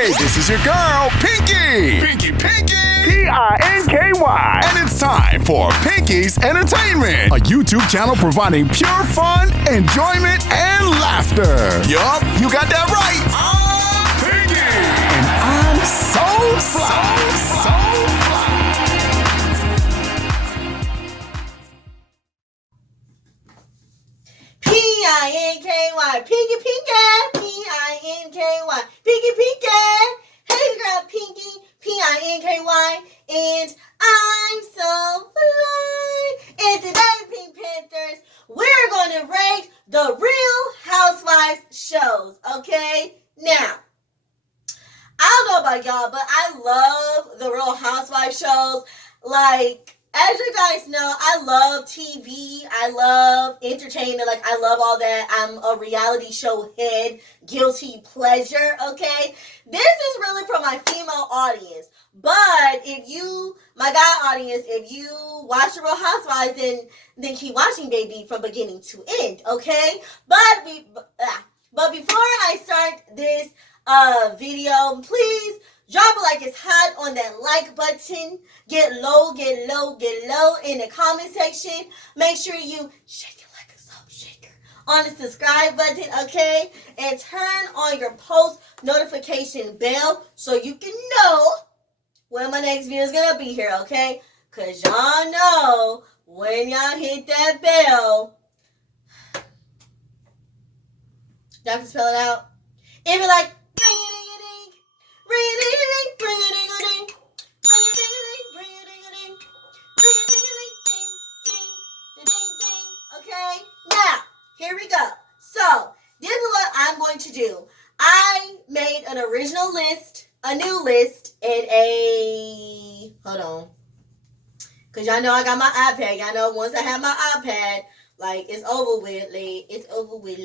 Hey, this is your girl, Pinky. Pinky. Pinky. And it's time for Pinky's Entertainment, a YouTube channel providing pure fun, enjoyment, and laughter. Yup, you got that right. I'm Pinky. And I'm so fly. P-I-N-K-Y, Pinky. P-I-N-K-Y, Pinky. Hey girl, Pinky, P-I-N-K-Y, and I'm so fly. And today, Pink Panthers, we're going to rate the Real Housewives shows, okay? Now, I don't know about y'all, but I love the Real Housewives shows. Like, as you guys know, I love TV. I love entertainment. Like, I love all that. I'm a reality show head, guilty pleasure, okay? This is really for my female audience. But if you, my guy audience, if you watch the Real Housewives, then keep watching, baby, from beginning to end, okay? But before I start this video, please drop it like it's hot on that like button. Get low in the comment section. Make sure you shake it like a soap shaker on the subscribe button, okay? And turn on your post notification bell so you can know when my next video is going to be here, okay? Because y'all know when y'all hit that bell, y'all can spell it out. If you like, okay, now, here we go. So, this is what I'm going to do. I made an original list, a new list, and hold on. Because y'all know I got my iPad. Y'all know once I have my iPad, like, it's over with, it's over with,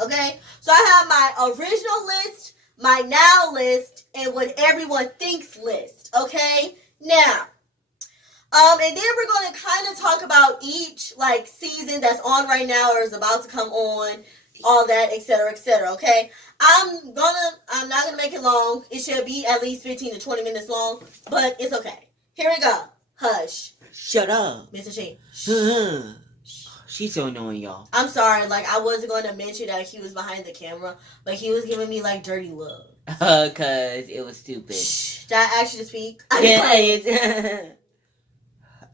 okay? So, I have my original list, my now list, and what everyone thinks list, okay? Now, and then we're going to kind of talk about each, like, season that's on right now or is about to come on, all that, etc., okay? I'm not going to make it long. It should be at least 15 to 20 minutes long, but it's okay. Here we go. Hush. Shut up. Mr. Sheen. She's so annoying, y'all. I'm sorry, like, I wasn't going to mention that he was behind the camera, but he was giving me, like, dirty love. Cause it was stupid. Shh. Did I ask you to speak?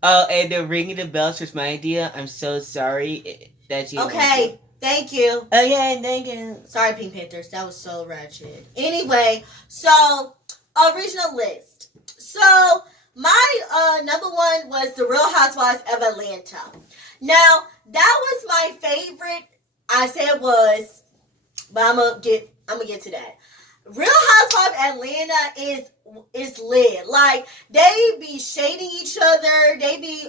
Oh, and the ringing the bells was my idea. I'm so sorry that you. Okay, thank you. Oh yeah, thank you. Sorry, Pink Panthers. That was so ratchet. Anyway, so original list. So my number one was the Real Housewives of Atlanta. Now that was my favorite. I said was, but I'm gonna get to that. Real Housewives Atlanta is lit. Like, they be shading each other. They be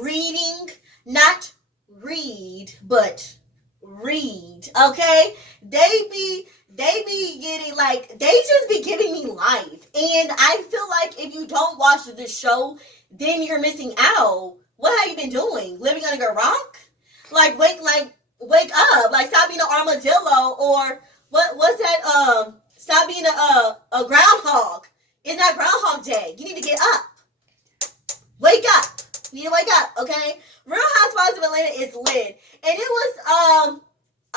reading, not read, but read. Okay? They be getting, like, they just be giving me life. And I feel like if you don't watch the show, then you're missing out. What have you been doing? Living under a rock? Like, wake up. Like, stop being an armadillo, or what's that, stop being a groundhog. It's not Groundhog Day. You need to get up. Wake up. You need to wake up, okay? Real Housewives of Atlanta is lit. And it was,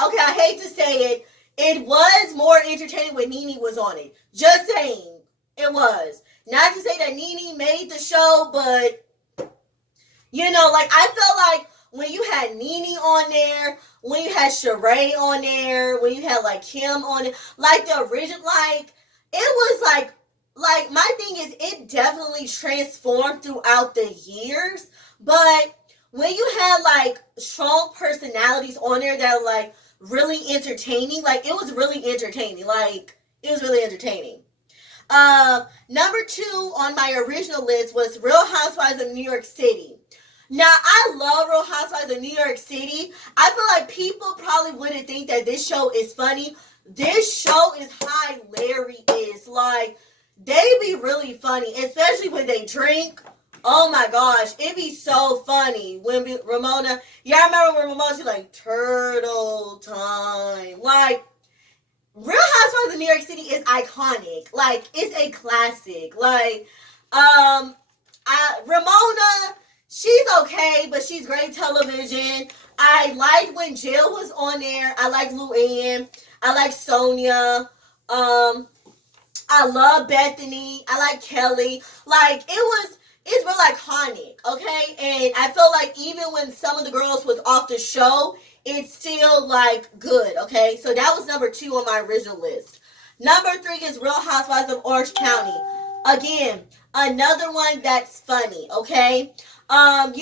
okay, I hate to say it, it was more entertaining when Nene was on it. Just saying. It was. Not to say that Nene made the show, but, you know, like, I felt like when you had Nene on there, when you had Sheree on there, when you had, like, Kim on it, like, the original, like, it was, like, my thing is, it definitely transformed throughout the years, but when you had, like, strong personalities on there that were, like, really entertaining, like, it was really entertaining, like, it was really entertaining. Number 2 on my original list was Real Housewives of New York City. Now, I love Real Housewives of New York City. I feel like people probably wouldn't think that this show is funny. This show is hilarious. Like, they be really funny, especially when they drink. Oh my gosh, it be so funny when Ramona, y'all remember when Ramona's like, turtle time. Like, Real Housewives Housewives of New York City is iconic. Like, it's a classic. Like, Ramona, she's okay, but she's great television. I liked when Jill was on there. I like Luann. I like Sonia. I love Bethany. I like Kelly. Like, it's real iconic, okay? And I feel like even when some of the girls was off the show, it's still, like, good, okay? So that was number 2 on my original list. Number 3 is Real Housewives of Orange County. Again, another one that's funny, okay? When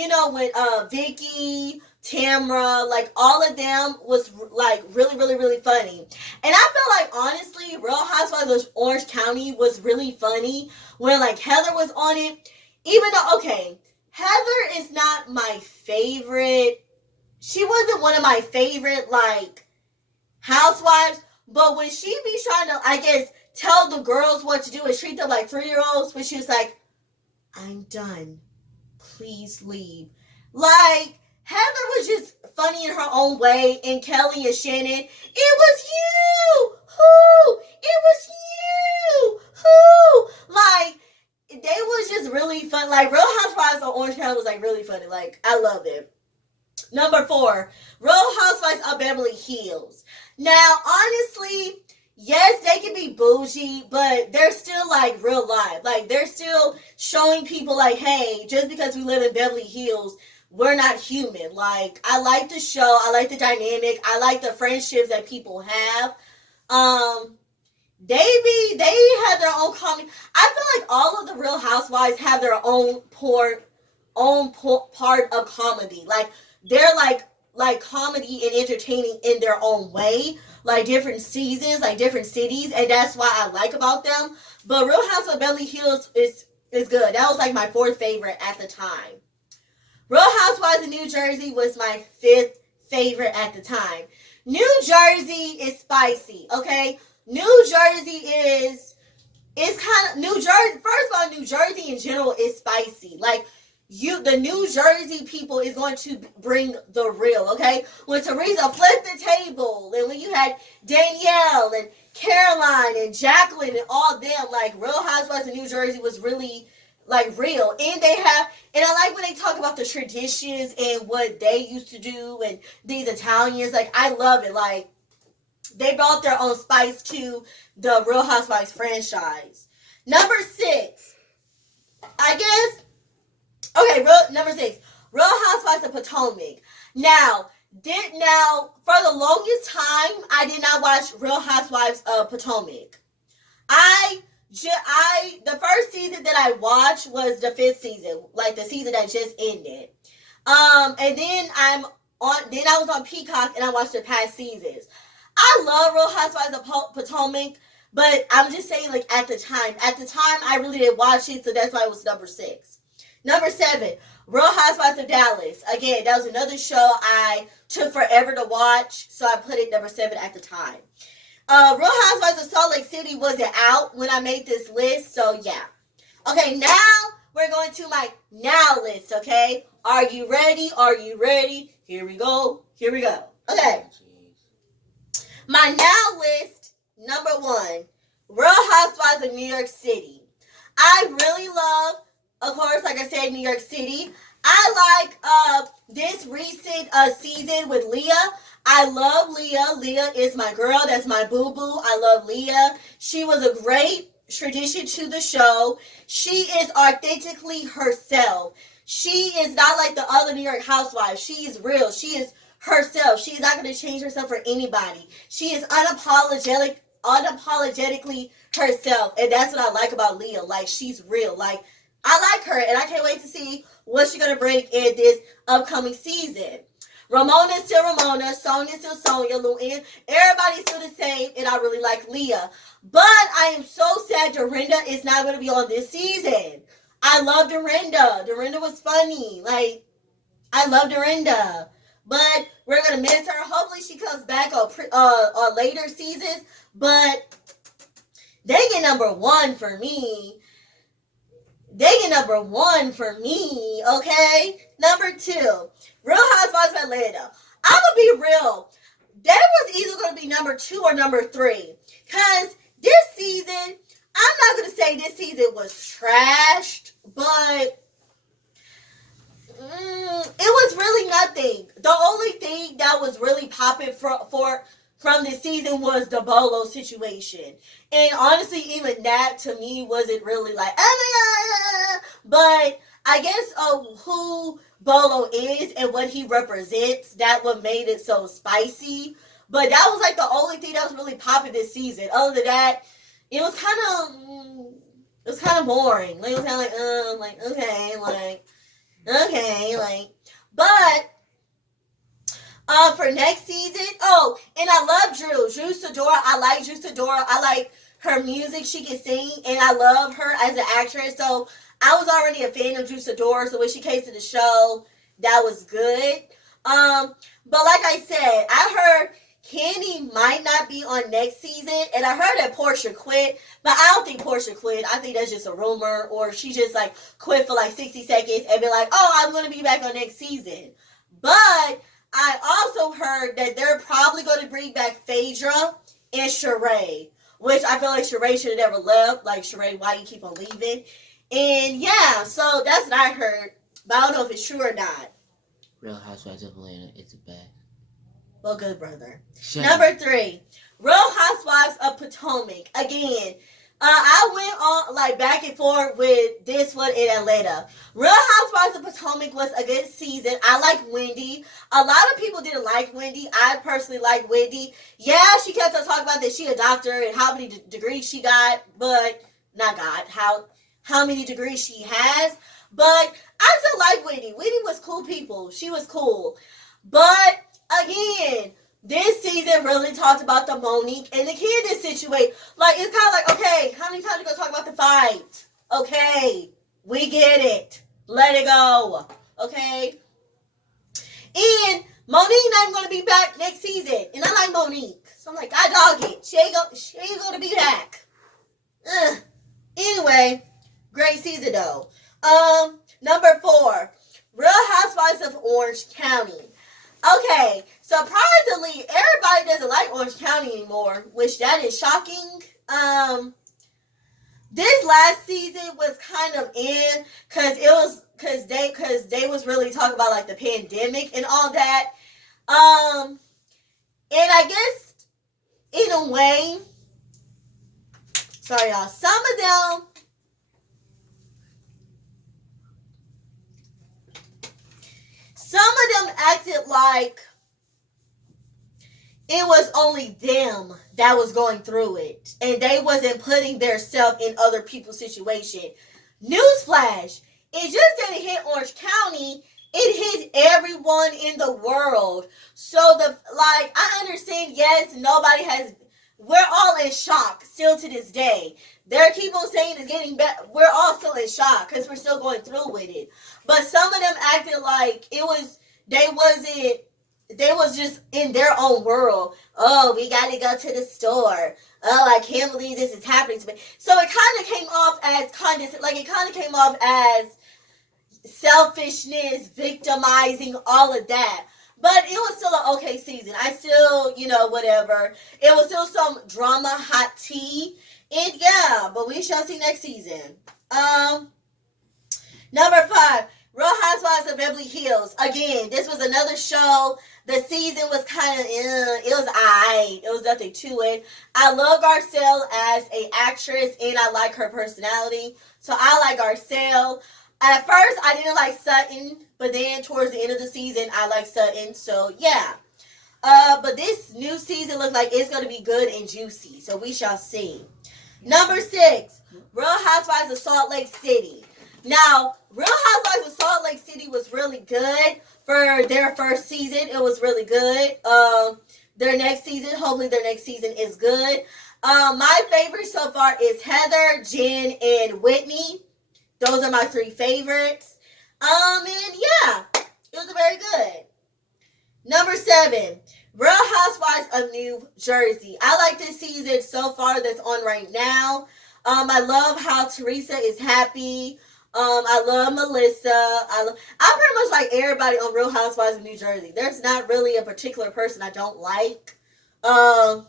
Vicky, Tamra, like, all of them was, like, really, really, really funny. And I feel like, honestly, Real Housewives of Orange County was really funny when, like, Heather was on it. Even though, okay, Heather is not my favorite. She wasn't one of my favorite, like, housewives. But when she be trying to, I guess, tell the girls what to do and treat them like 3-year-olds, when she was like, I'm done. Please leave. Like, Heather was just funny in her own way, and Kelly and Shannon, it was you! Who? It was you! Who? Like, they was just really fun. Like, Real Housewives of Orange County was, like, really funny. Like, I loved it. Number 4, Real Housewives of Beverly Hills. Now, honestly, yes, they can be bougie, but they're still, like, real life. Like, they're still showing people, like, hey, just because we live in Beverly Hills, we're not human. Like, I like the show. I like the dynamic. I like the friendships that people have. They have their own comedy. I feel like all of the Real Housewives have their own part of comedy. Like, they're like comedy and entertaining in their own way. Like, different seasons, like different cities, and that's why I like about them. But Real House of Beverly Hills is good. That was like my 4th favorite at the time. Real Housewives of New Jersey was my 5th favorite at the time. New Jersey is spicy, okay? New Jersey is kind of New Jersey. First of all, New Jersey in general is spicy. Like, the New Jersey people is going to bring the real, okay? When Teresa flipped the table, and when you had Danielle and Caroline and Jacqueline and all them, like, Real Housewives of New Jersey was really, like, real. And I like when they talk about the traditions and what they used to do and these Italians. Like, I love it. Like, they brought their own spice to the Real Housewives franchise. Number 6, I guess. Okay, number 6, Real Housewives of Potomac. Now, for the longest time, I did not watch Real Housewives of Potomac. The first season that I watched was the 5th season, like the season that just ended. And then I was on Peacock and I watched the past seasons. I love Real Housewives of Potomac, but I'm just saying, like, at the time I really didn't watch it, so that's why it was number 6. Number 7, Real Housewives of Dallas. Again, that was another show I took forever to watch, so I put it number 7 at the time. Real Housewives of Salt Lake City wasn't out when I made this list, so yeah. Okay, now we're going to my now list, okay? Are you ready? Are you ready? Here we go. Okay. My now list, number 1, Real Housewives of New York City. I really love, of course, like I said, New York City. I like this recent season with Leah. I love Leah. Leah is my girl. That's my boo-boo. I love Leah. She was a great tradition to the show. She is authentically herself. She is not like the other New York housewives. She is real. She is herself. She is not going to change herself for anybody. She is unapologetically herself. And that's what I like about Leah. Like, she's real. Like, I like her, and I can't wait to see what she's going to bring in this upcoming season. Ramona is still Ramona. Sonia is still Sonia. Luann, everybody's still the same, and I really like Leah. But I am so sad Dorinda is not going to be on this season. I love Dorinda. Dorinda was funny. Like, I love Dorinda. But we're going to miss her. Hopefully she comes back on later seasons. But they get number 1 for me. Okay? Number 2, Real Housewives of Atlanta. I'm going to be real. That was either going to be number 2 or number 3. Because this season, I'm not going to say this season was trashed, but it was really nothing. The only thing that was really popping from this season was the Bolo situation. And honestly, even that to me wasn't really like, oh my God. But I guess who Bolo is and what he represents, that what made it so spicy. But that was like the only thing that was really popping this season. Other than that, it was kind of boring. Like, it was kind of okay, but for next season, and I love Drew Sidora. I like Drew Sidora. I like her music. She can sing, and I love her as an actress. So I was already a fan of Drew Sidora. So when she came to the show, that was good. But like I said, I heard Kenny might not be on next season, and I heard that Portia quit, but I don't think Portia quit. I think that's just a rumor, or she just like quit for like 60 seconds and be like, oh, I'm going to be back on next season. But I also heard that they're probably going to bring back Phaedra and Sheree, which I feel like Sheree should have never left. Like, Sheree, why you keep on leaving? And yeah, so that's what I heard, but I don't know if it's true or not. Real Housewives of Atlanta, it's bad. Well, good, brother. Number 3, Real Housewives of Potomac. Again, I went on like back and forth with this one in Atlanta. Real Housewives of Potomac was a good season. I like Wendy. A lot of people didn't like Wendy. I personally like Wendy. Yeah, she kept on talking about that she a doctor and how many degrees she got, but not got how many degrees she has. But I still like Wendy. Wendy was cool people. She was cool. But again, this season really talked about the Monique and the Candace situation. Like, it's kind of like, okay, how many times are you going to talk about the fight? Okay, we get it. Let it go. Okay? And Monique not even going to be back next season. And I like Monique. So I'm like, I dog it. She ain't going to be back. Anyway, great season though. Number 4, Real Housewives of Orange County. Okay, surprisingly, everybody doesn't like Orange County anymore, which that is shocking. This last season was kind of in because they was really talking about like the pandemic and all that. And I guess in a way, sorry y'all, some of them acted like it was only them that was going through it, and they wasn't putting their self in other people's situation. Newsflash, it just didn't hit Orange County, it hit everyone in the world. So I understand, yes, we're all in shock still to this day. They keep on saying it's getting better. We're all still in shock because we're still going through with it. But some of them acted like they was just in their own world. Oh, we got to go to the store. Oh, I can't believe this is happening to me. So it kind of came off as selfishness, victimizing, all of that. But it was still an okay season. I still, whatever. It was still some drama, hot tea. And yeah, but we shall see next season. Number 5, Real Housewives of Beverly Hills. Again, this was another show. The season was kind of, it was aight. It was nothing to it. I love Garcelle as an actress, and I like her personality. So I like Garcelle. At first, I didn't like Sutton, but then towards the end of the season, I like Sutton. So yeah. But this new season looks like it's going to be good and juicy. So we shall see. Number 6, Real Housewives of Salt Lake City. Now, Real Housewives of Salt Lake City was really good for their first season. It was really good. Hopefully their next season is good. My favorite so far is Heather, Jen, and Whitney. Those are my 3 favorites. And yeah, it was very good. Number 7, Real Housewives of New Jersey. I like this season so far that's on right now. I love how Teresa is happy. I love Melissa. I pretty much like everybody on Real Housewives of New Jersey. There's not really a particular person I don't like. Um,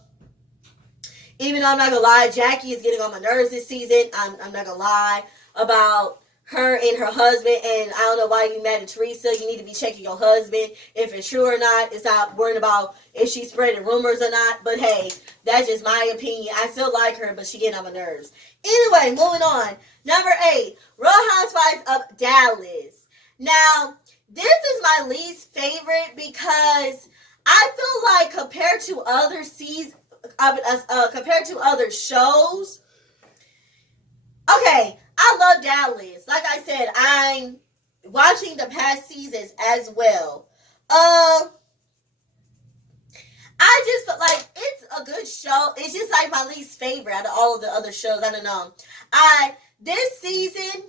Even though I'm not gonna lie, Jackie is getting on my nerves this season. I'm not gonna lie about her and her husband, and I don't know why you mad at Teresa. You need to be checking your husband if it's true or not. It's not worrying about if she's spreading rumors or not. But hey, that's just my opinion. I still like her, but she getting on my nerves. Anyway, moving on. Number 8, Real Housewives of Dallas. Now, this is my least favorite because I feel like compared to other seasons, compared to other shows. Okay, I love Dallas. Like I said, I'm watching the past seasons as well. I just feel like it's a good show. It's just like my least favorite out of all of the other shows. I don't know. This season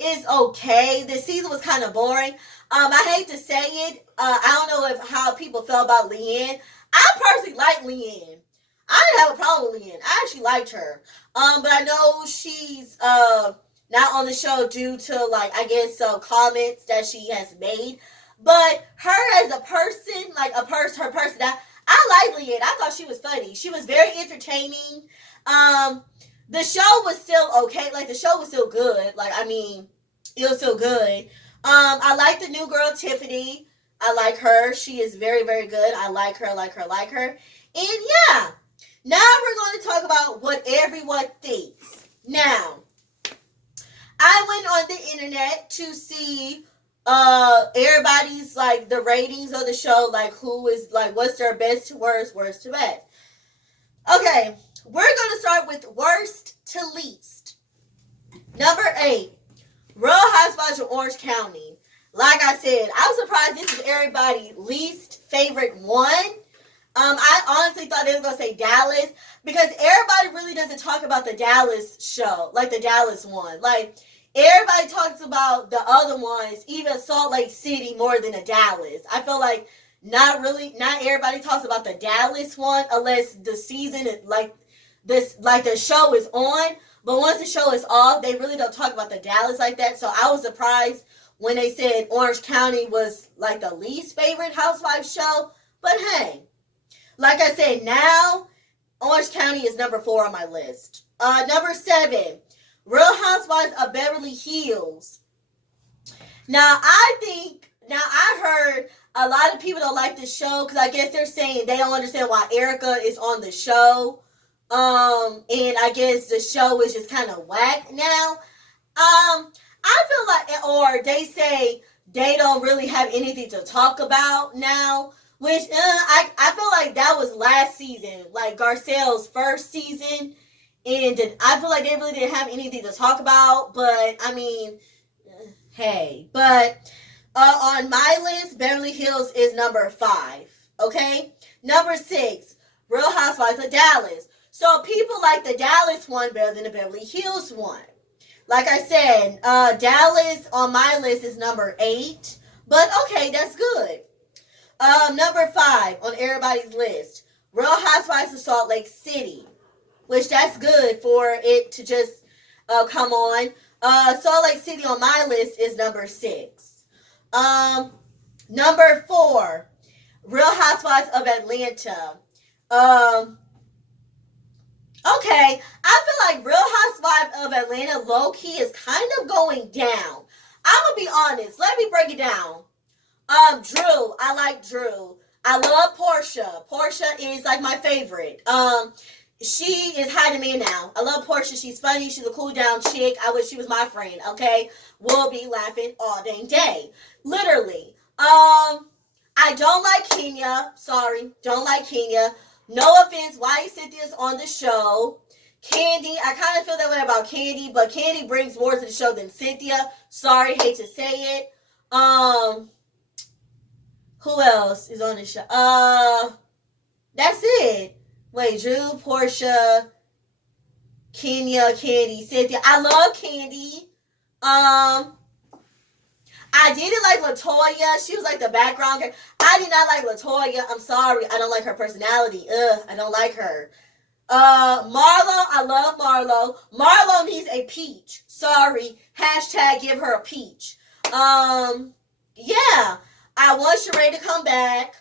is okay. This season was kind of boring. I hate to say it. I don't know how people felt about Leanne. I personally like Leanne. I didn't have a problem with Leanne. I actually liked her. But I know she's not on the show due to, like, I guess comments that she has made. But her as a person, like her person, I like Leanne. I thought she was funny. She was very entertaining. The show was still okay. Like, the show was still good. Like, I mean, it was still good. I like the new girl, Tiffany. I like her. She is very, very good. I like her. And yeah. Now we're going to talk about what everyone thinks. Now, I went on the internet to see everybody's, like, the ratings of the show, like, who is, like, what's their best to worst to best. Okay, we're going to start with worst to least. Number 8, Real Housewives of Orange County. Like I said, I was surprised this is everybody's least favorite one. I honestly thought they were going to say Dallas because everybody really doesn't talk about the Dallas show, like the Dallas one. Like, everybody talks about the other ones, even Salt Lake City, more than the Dallas. I feel like not everybody talks about the Dallas one unless the season, the show is on. But once the show is off, they really don't talk about the Dallas like that. So I was surprised when they said Orange County was like the least favorite Housewives show. But hey. Like I said, now Orange County is number 4 on my list. Number 7, Real Housewives of Beverly Hills. Now, I heard a lot of people don't like this show because I guess they're saying they don't understand why Erica is on the show. And I guess the show is just kind of whack now. I feel like, or they say they don't really have anything to talk about now. Which, I feel like that was last season, like Garcelle's first season, and I feel like they really didn't have anything to talk about, but, I mean, hey. But, on my list, Beverly Hills is number 5, okay? Number 6, Real Housewives of Dallas. So, people like the Dallas one better than the Beverly Hills one. Like I said, Dallas on my list is number 8, but, okay, that's good. Number 5 on everybody's list, Real Housewives of Salt Lake City, which that's good for it to just come on. Salt Lake City on my list is number 6. Number 4, Real Housewives of Atlanta. Okay, I feel like Real Housewives of Atlanta low-key is kind of going down. I'm going to be honest. Let me break it down. Drew. I like Drew. I love Portia. Portia is like my favorite. She is hiding me now. I love Portia. She's funny. She's a cool down chick. I wish she was my friend. Okay, we'll be laughing all dang day. Literally. I don't like Kenya. Sorry, don't like Kenya. No offense. Why Cynthia's on the show? Candy. I kind of feel that way about Candy, but Candy brings more to the show than Cynthia. Sorry, hate to say it. Who else is on the show? That's it. Wait, Drew, Portia, Kenya, Candy, Cynthia. I love Candy. I didn't like LaToya. She was like the background character. I did not like LaToya. I'm sorry. I don't like her personality. I don't like her. Marlo, I love Marlo. Marlo needs a peach. Sorry. Hashtag give her a peach. Yeah. I want Sheree to come back.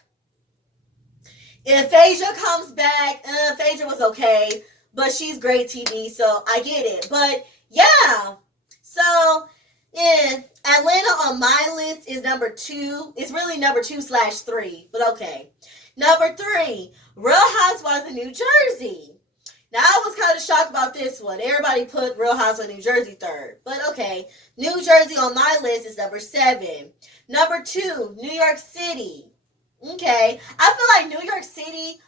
If Phaedra comes back, Phaedra was okay, but she's great TV, so I get it. But yeah. So, yeah, Atlanta on my list is number 2. It's really number 2/3, but okay. Number 3, Real Housewives of New Jersey. Now, I was kind of shocked about this one. Everybody put Real Housewives of New Jersey 3rd. But okay, New Jersey on my list is number 7. Number 2, New York City. Okay, I feel like New York City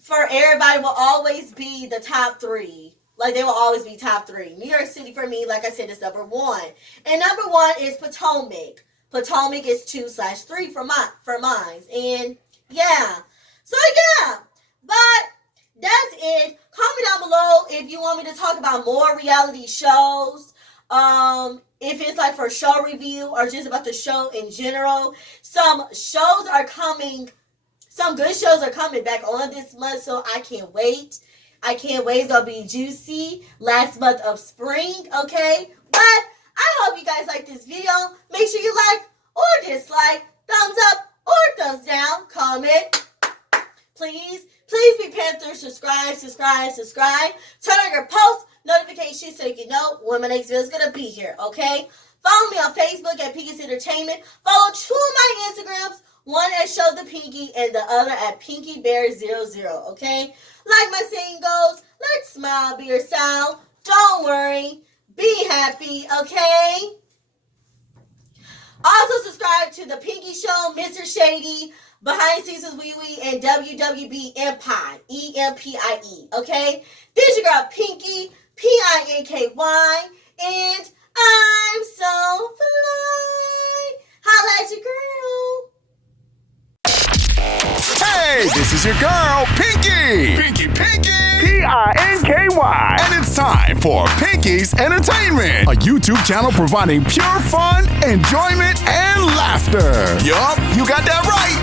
for everybody will always be the top 3. Like, they will always be top 3. New York City for me, like I said, is number 1. And number 1 is Potomac. Potomac is 2/3 for mine. And yeah. So yeah. But that's it. Comment down below if you want me to talk about more reality shows. If it's like for show review or just about the show in general. Some shows are coming. Some good shows are coming back on this month, so I can't wait. It's going to be juicy. Last month of spring, okay? But I hope you guys like this video. Make sure you like or dislike, thumbs up or thumbs down, comment. Please be Panther. Subscribe. Turn on your post notifications so you can know when my next video is going to be here, okay? Follow me on Facebook at Pinky's Entertainment. Follow 2 of my Instagrams. One at Show the Pinky and the other at PinkyBear00, okay? Like my saying goes, let's smile, be yourself. Don't worry. Be happy, okay? Also subscribe to The Pinky Show, Mr. Shady, Behind the Scenes with Wee Wee, and WWB Empire, EMPIE, okay? This your girl, Pinky, PINKY, and I'm so fly. Holla at your girl. Hey, this is your girl, Pinky! Pinky! Pinky! And it's time for Pinky's Entertainment, a YouTube channel providing pure fun, enjoyment, and laughter. Yup, you got that right!